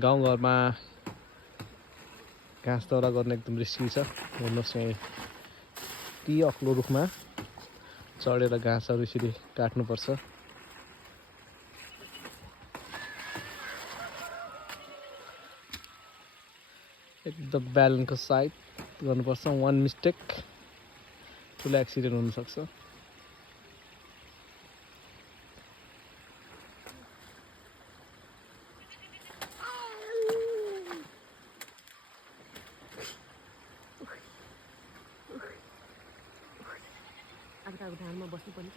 गाउँघरमा घाँस दाउरा गर्न एकदम रिस्की छ। हेर्नुहोस् यहाँ ती अग्लो रुखमा चढेर घाँसहरू यसरी काट्नुपर्छ। एकदम ब्यालेन्सको साथ गर्नुपर्छ। वान मिस्टेक ठुलो एक्सिडेन्ट हुनसक्छ। अब त धानमा बस्नु पर्ने